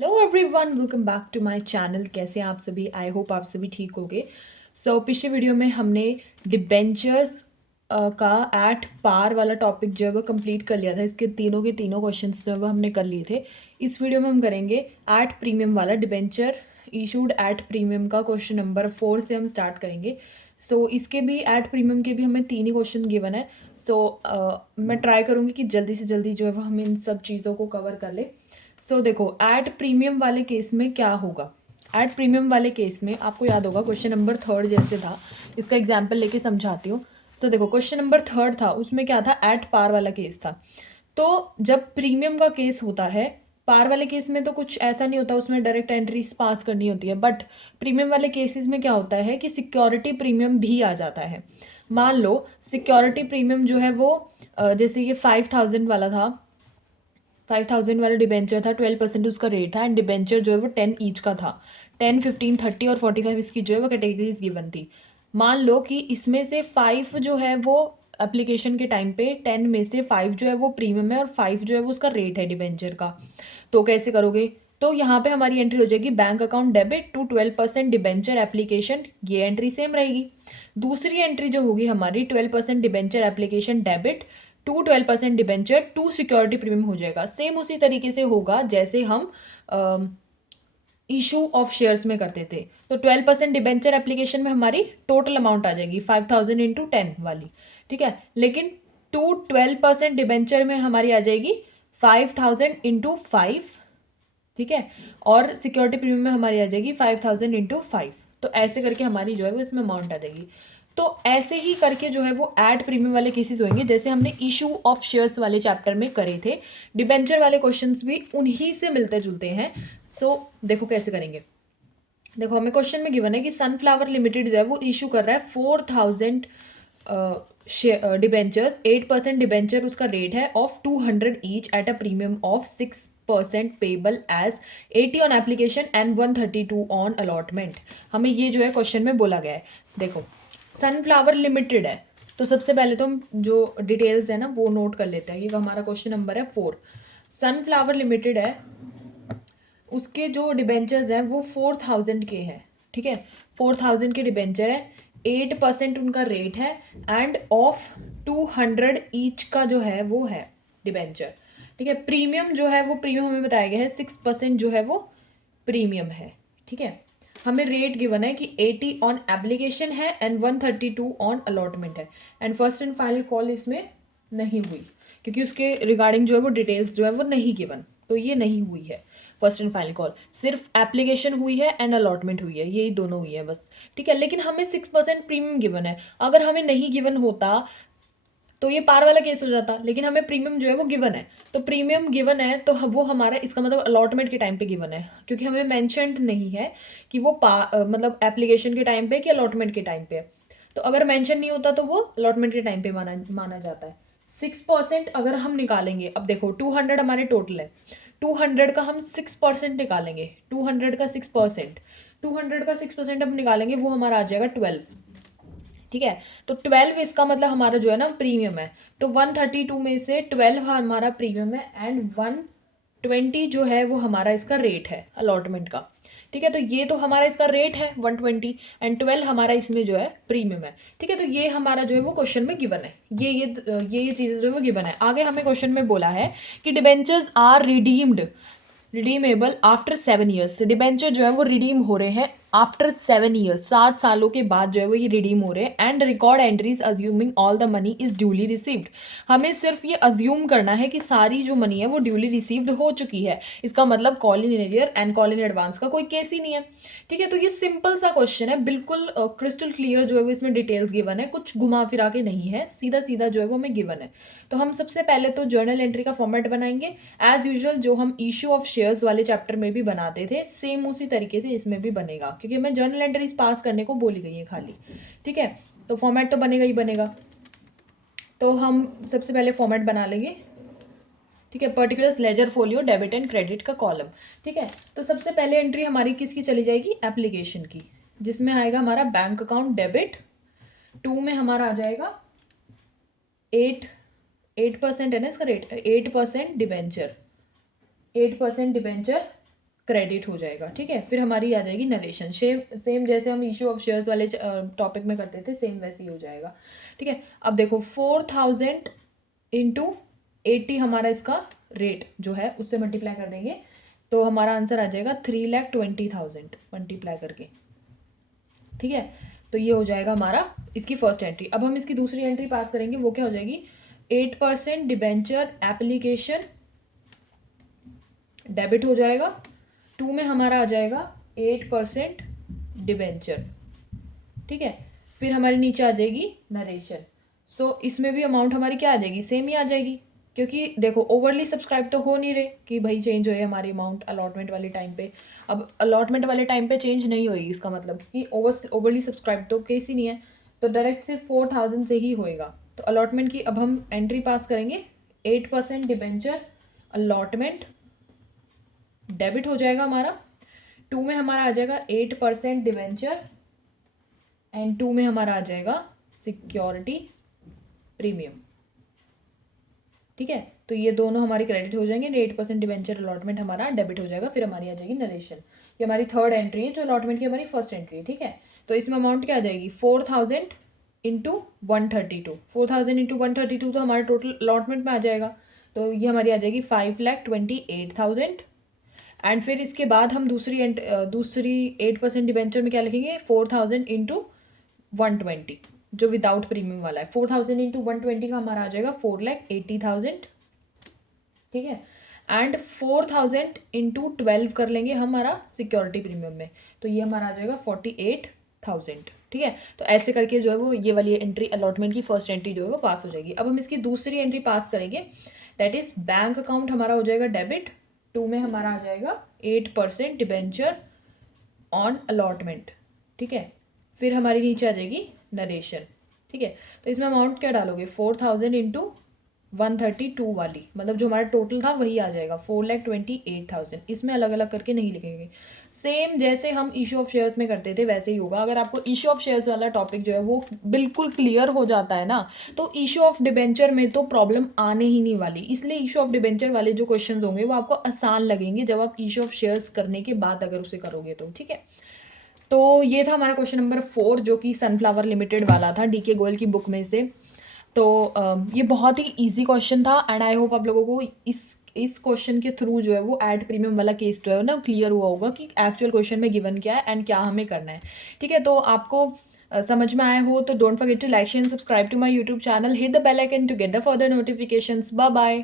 Hello everyone, welcome back to my channel. कैसे हैं आप सभी? आई होप आप सभी ठीक होंगे। पिछले वीडियो में हमने डिबेंचर्स का एट पार वाला टॉपिक जो है वो कंप्लीट कर लिया था। इसके तीनों के तीनों क्वेश्चंस जो है वो हमने कर लिए थे। इस वीडियो में हम करेंगे एट प्रीमियम वाला, डिबेंचर इशूड एट प्रीमियम का क्वेश्चन नंबर 4 से हम स्टार्ट करेंगे। इसके भी एट प्रीमियम के भी हमें तीन ही क्वेश्चन गिवन है। मैं ट्राई करूँगी कि जल्दी से जल्दी जो है वो हम इन सब चीज़ों को कवर कर ले। देखो, एट प्रीमियम वाले केस में क्या होगा। एट प्रीमियम वाले केस में आपको याद होगा क्वेश्चन नंबर 3 जैसे था। इसका एग्जाम्पल लेके समझाती हूँ। देखो, क्वेश्चन नंबर 3 था, उसमें क्या था, एट पार वाला केस था। तो जब प्रीमियम का केस होता है, पार वाले केस में तो कुछ ऐसा नहीं होता, उसमें डायरेक्ट एंट्रीज पास करनी होती है। बट प्रीमियम वाले केसेस में क्या होता है कि सिक्योरिटी प्रीमियम भी आ जाता है। मान लो सिक्योरिटी प्रीमियम जो है वो जैसे ये 5000 वाला था, 5000 वाला डिबेंचर था, 12% उसका रेट था। एंड डिबेंचर जो है वो 10 ईच का था। 10, 15, 30 और 45 इसकी जो है वो कैटेगरीज गिवन थी। मान लो कि इसमें से 5 जो है वो एप्लीकेशन के टाइम पे, 10 में से 5 जो है वो प्रीमियम है और 5 जो है वो उसका रेट है डिबेंचर का। तो कैसे करोगे? तो यहाँ पे हमारी एंट्री हो जाएगी bank account debit to 12% debenture application, ये एंट्री सेम रहेगी। दूसरी एंट्री जो होगी हमारी 12% debenture application debit to 12% debenture to security premium हो जाएगा। सेम उसी तरीके से होगा जैसे हम इशू ऑफ शेयर्स में करते थे। तो 12% डिबेंचर एप्लीकेशन में हमारी टोटल अमाउंट आ जाएगी 5000 इंटू 10 वाली, ठीक है। लेकिन टू 12% डिबेंचर में हमारी आ जाएगी 5000 इंटू 5, ठीक है। और सिक्योरिटी प्रीमियम में हमारी आ जाएगी 5000 इंटू 5। तो ऐसे करके हमारी जो है वो इसमें अमाउंट आ जाएगी। तो ऐसे ही करके जो है वो एड प्रीमियम वाले केसेस होंगे जैसे हमने इशू ऑफ शेयर्स वाले चैप्टर में करे थे। डिबेंचर वाले क्वेश्चंस भी उन्हीं से मिलते जुलते हैं। देखो कैसे करेंगे। देखो, हमें क्वेश्चन में गिवन है कि सनफ्लावर लिमिटेड जो है वो इशू कर रहा है 4000 डिबेंचर्स, 8% डिबेंचर उसका रेट है of 200 each at a premium of 6% payable as 80 on application and 132 on allotment. हमें ये जो है क्वेश्चन में बोला गया है। देखो, सनफ्लावर लिमिटेड है, तो सबसे पहले तो हम जो डिटेल्स है ना वो नोट कर लेते हैं। ये हमारा क्वेश्चन नंबर है 4। सनफ्लावर लिमिटेड है, उसके जो डिबेंचर्स हैं वो 4000 के हैं, ठीक है। 4000 के डिबेंचर है, 8% उनका रेट है एंड ऑफ 200 ईच का जो है वो है डिबेंचर, ठीक है। प्रीमियम जो है वो प्रीमियम हमें बताया गया है 6% जो है वो प्रीमियम है, ठीक है। हमें रेट गिवन है कि 80 ऑन एप्लीकेशन है एंड 132 ऑन अलॉटमेंट है। And first and final call इसमें नहीं हुई क्योंकि उसके रिगार्डिंग जो है वो डिटेल्स जो है वो नहीं गिवन, तो ये नहीं हुई है फर्स्ट एंड फाइनल कॉल। सिर्फ एप्लीकेशन हुई है एंड अलॉटमेंट हुई है, यही दोनों हुई है बस, ठीक है। लेकिन हमें 6% प्रीमियम गिवन है। अगर हमें नहीं गिवन होता तो ये पार वाला केस हो जाता, लेकिन हमें प्रीमियम जो है वो गिवन है। तो प्रीमियम गिवन है तो वो हमारा, इसका मतलब अलॉटमेंट के टाइम पे गिवन है, क्योंकि हमें मेंशन्ड नहीं है कि वो मतलब एप्लीकेशन के टाइम पे कि अलॉटमेंट के टाइम पे। तो अगर मेंशन नहीं होता तो वो अलॉटमेंट के टाइम पे माना माना जाता है। 6% अगर हम निकालेंगे, अब देखो 200 हमारे टोटल है, 200 का हम 6% निकालेंगे, 200 का 6%, 200 का 6% हम निकालेंगे, वो हमारा आ जाएगा 12, ठीक है। तो 12 इसका मतलब हमारा जो है ना प्रीमियम है। तो 132 में से 12 हमारा प्रीमियम है एंड 120 जो है वो हमारा इसका रेट है अलॉटमेंट का, ठीक है। तो ये तो हमारा इसका रेट है 120 एंड 12 हमारा इसमें जो है प्रीमियम है, ठीक है। तो ये हमारा जो है वो क्वेश्चन में गिवन है, ये चीज़ें जो है वो गिवन है। आगे हमें क्वेश्चन में बोला है कि debentures are redeemed, redeemable after 7 years. Debenture जो है वो रिडीम हो रहे हैं आफ्टर 7 ईयर्स, 7 सालों के बाद जो है वो ये रिडीम हो रहे हैं। And record entries assuming all the money is duly received. हमें सिर्फ ये अज्यूम करना है कि सारी जो मनी है वो ड्यूली रिसीव्ड हो चुकी है। इसका मतलब call in arrear and call in advance का कोई केस ही नहीं है, ठीक है। तो ये सिंपल सा क्वेश्चन है, बिल्कुल क्रिस्टल क्लियर जो है वो इसमें डिटेल्स गिवन है, कुछ घुमा फिरा के नहीं है, सीधा सीधा जो है वो हमें गिवन है। तो हम सबसे पहले तो जर्नल एंट्री का फॉर्मेट बनाएंगे एज यूजुअल, जो हम इशू ऑफ शेयर्स वाले चैप्टर में भी बनाते थे, सेम उसी तरीके से इसमें भी बनेगा, क्योंकि हमें जर्नल एंट्रीज पास करने को बोली गई है खाली, ठीक है। तो फॉर्मेट तो बनेगा ही बनेगा। तो हम सबसे पहले फॉर्मेट बना लेंगे, ठीक है। Particulars ledger folio debit and credit का कॉलम, ठीक है। तो सबसे पहले एंट्री हमारी किसकी चली जाएगी, एप्लीकेशन की, जिसमें आएगा हमारा बैंक अकाउंट डेबिट। 2 में हमारा आ जाएगा 8% है ना इसका रेट, 8% डिबेंचर, 8% डिबेंचर क्रेडिट हो जाएगा। ठीक है, फिर हमारी आ जाएगी नरेशन। सेम जैसे हम इशू ऑफ शेयर्स वाले टॉपिक में करते थे, सेम वैसे ही हो जाएगा। ठीक है, अब देखो 4000 इंटू 80 हमारा इसका रेट जो है उससे मल्टीप्लाई कर देंगे तो हमारा आंसर आ जाएगा 3,20,000 मल्टीप्लाई करके। ठीक है, तो ये हो जाएगा हमारा इसकी फर्स्ट एंट्री। अब हम इसकी दूसरी एंट्री पास करेंगे, वो क्या हो जाएगी, 8% डिबेंचर एप्लीकेशन डेबिट हो जाएगा। 2 में हमारा आ जाएगा 8% डिबेंचर। ठीक है, फिर हमारे नीचे आ जाएगी नरेशन। सो इसमें भी अमाउंट हमारी क्या आ जाएगी, सेम ही आ जाएगी, क्योंकि देखो ओवरली सब्सक्राइब तो हो नहीं रहे कि भाई चेंज हो हमारी अमाउंट अलॉटमेंट वाले टाइम पे। अब अलॉटमेंट वाले टाइम पे चेंज नहीं होगी इसका मतलब, क्योंकि ओवरली सब्सक्राइब तो केस ही नहीं है, तो डायरेक्ट सिर्फ 4000 से ही होएगा। तो अलॉटमेंट की अब हम एंट्री पास करेंगे, 8% डिबेंचर अलॉटमेंट डेबिट हो जाएगा हमारा। 2 में हमारा आ जाएगा 8% डिवेंचर एंड 2 में हमारा आ जाएगा सिक्योरिटी प्रीमियम। ठीक है, तो ये दोनों हमारे क्रेडिट हो जाएंगे, 8% डिवेंचर अलॉटमेंट हमारा डेबिट हो जाएगा। फिर हमारी आ जाएगी नरेशन, ये हमारी थर्ड एंट्री है जो अलॉटमेंट की हमारी फर्स्ट एंट्री है। ठीक है, तो इसमें अमाउंट क्या आ जाएगी, 4000 इंटू 132। 4000 इंटू 132 तो हमारा टोटल अलॉटमेंट में आ जाएगा, तो ये हमारी आ जाएगी 5,28,000। एंड फिर इसके बाद हम दूसरी 8% डिबेंचर में क्या लिखेंगे, 4000 इंटू 120 जो विदाउट प्रीमियम वाला है। 4000 इंटू 120 का हमारा आ जाएगा 4,80,000। ठीक है, एंड 4000 इंटू 12 कर लेंगे हमारा सिक्योरिटी प्रीमियम में, तो ये हमारा आ जाएगा 48,000। ठीक है, तो ऐसे करके जो है वो ये वाली एंट्री अलॉटमेंट की फर्स्ट एंट्री जो है वो पास हो जाएगी। अब हम इसकी दूसरी एंट्री पास करेंगे, दैट इज बैंक अकाउंट हमारा हो जाएगा डेबिट। 2 में हमारा आ जाएगा 8% डिबेंचर ऑन अलॉटमेंट। ठीक है, फिर हमारी नीचे आ जाएगी नरेशन। ठीक है, तो इसमें अमाउंट क्या डालोगे, 4000 इंटू 132 वाली, मतलब जो हमारा टोटल था वही आ जाएगा 4,28,000। इसमें अलग अलग करके नहीं लिखेंगे, सेम जैसे हम इशू ऑफ शेयर्स में करते थे वैसे ही होगा। अगर आपको इशू ऑफ शेयर्स वाला टॉपिक जो है वो बिल्कुल क्लियर हो जाता है ना, तो इशू ऑफ डिबेंचर में तो प्रॉब्लम आने ही नहीं वाली। इसलिए इशू ऑफ डिबेंचर वाले जो क्वेश्चन होंगे वो आपको आसान लगेंगे जब आप इशू ऑफ शेयर्स करने के बाद अगर उसे करोगे तो। ठीक है, तो ये था हमारा क्वेश्चन नंबर 4 जो कि सनफ्लावर लिमिटेड वाला था डीके गोयल की बुक में से। तो ये बहुत ही इजी क्वेश्चन था एंड आई होप आप लोगों को इस क्वेश्चन के थ्रू जो है वो एड प्रीमियम वाला केस जो है ना क्लियर हुआ होगा कि एक्चुअल क्वेश्चन में गिवन क्या है एंड क्या हमें करना है। ठीक है, तो आपको समझ में आया हो तो don't forget to like share and subscribe to my YouTube channel, hit the bell icon to get the further notifications. Bye bye.